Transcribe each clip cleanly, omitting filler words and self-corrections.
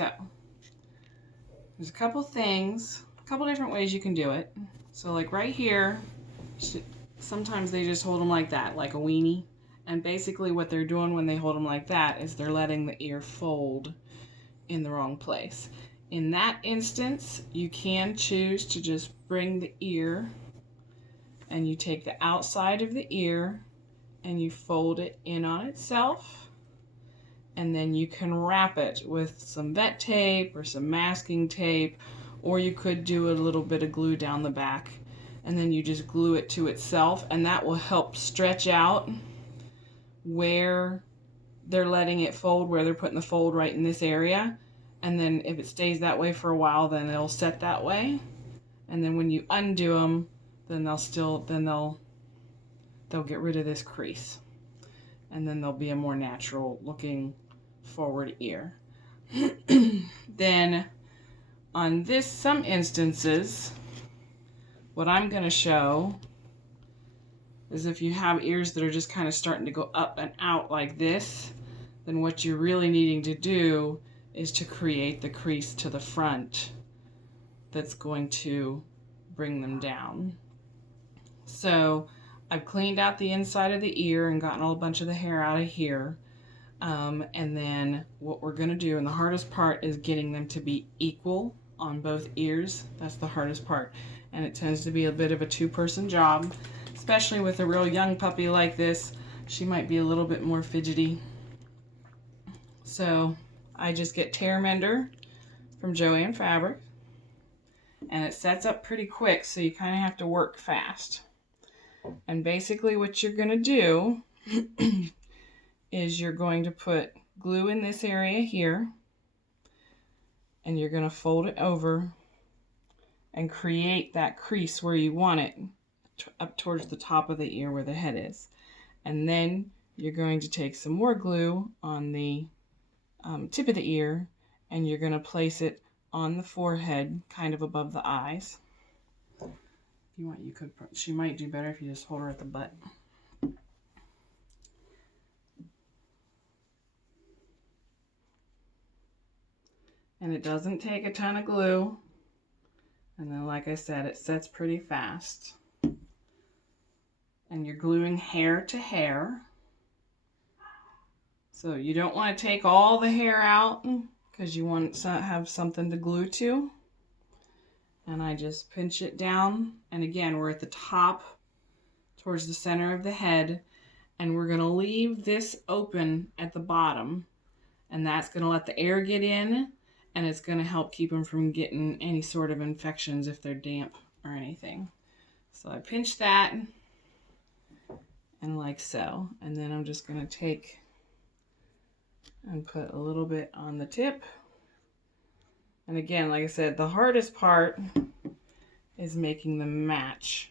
So there's a couple things, a couple different ways you can do it. So like right here, sometimes they just hold them like that, like a weenie. And basically what they're doing when they hold them like that is they're letting the ear fold in the wrong place. In that instance, you can choose to just bring the ear and you take the outside of the ear and you fold it in on itself. And then you can wrap it with some vet tape or some masking tape, or you could do a little bit of glue down the back, and then you just glue it to itself, and that will help stretch out where they're letting it fold, where they're putting the fold right in this area. And then if it stays that way for a while, then it'll set that way. And then when you undo them, then they'll get rid of this crease. And then there'll be a more natural looking forward ear. Then on some instances, what I'm going to show is if you have ears that are just kind of starting to go up and out like this, then what you're really needing to do is to create the crease to the front that's going to bring them down. So I've cleaned out the inside of the ear and gotten a bunch of the hair out of here. And then what we're going to do, and the hardest part is getting them to be equal on both ears. That's the hardest part. And it tends to be a bit of a two-person job, especially with a real young puppy like this. She might be a little bit more fidgety. So I just get Tear Mender from Joann Fabric. And it sets up pretty quick, so you kind of have to work fast. And basically what you're going to do is you're going to put glue in this area here, and you're going to fold it over and create that crease where you want it, up towards the top of the ear where the head is. And then you're going to take some more glue on the tip of the ear, and you're going to place it on the forehead, kind of above the eyes. If you want, she might do better if you just hold her at the butt. And it doesn't take a ton of glue. And then, like I said, it sets pretty fast. And you're gluing hair to hair. So you don't want to take all the hair out because you want to have something to glue to. And I just pinch it down. And again, we're at the top towards the center of the head. And we're going to leave this open at the bottom. And that's going to let the air get in. And it's going to help keep them from getting any sort of infections if they're damp or anything. So I pinch that, and like so. And then I'm just going to take and put a little bit on the tip. And again, like I said, the hardest part is making them match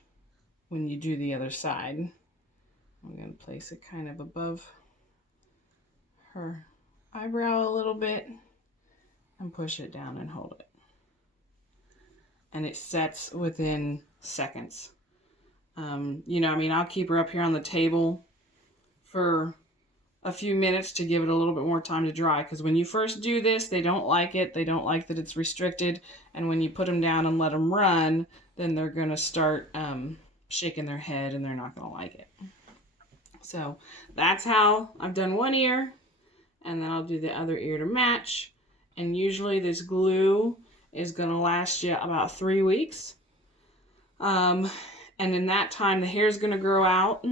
when you do the other side. I'm going to place it kind of above her eyebrow a little bit. And push it down and hold it. And it sets within seconds. You know, I mean, I'll keep her up here on the table for a few minutes to give it a little bit more time to dry. Because when you first do this, they don't like it. They don't like that it's restricted. And when you put them down and let them run, then they're going to start shaking their head and they're not going to like it. So that's how I've done one ear. And then I'll do the other ear to match. And usually this glue is going to last you about 3 weeks. And in that time, the hair is going to grow out.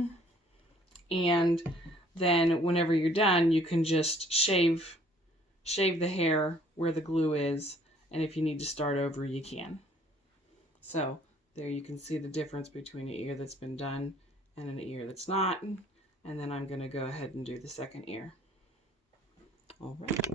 And then whenever you're done, you can just shave the hair where the glue is. And if you need to start over, you can. So there you can see the difference between an ear that's been done and an ear that's not. And then I'm going to go ahead and do the second ear. All right.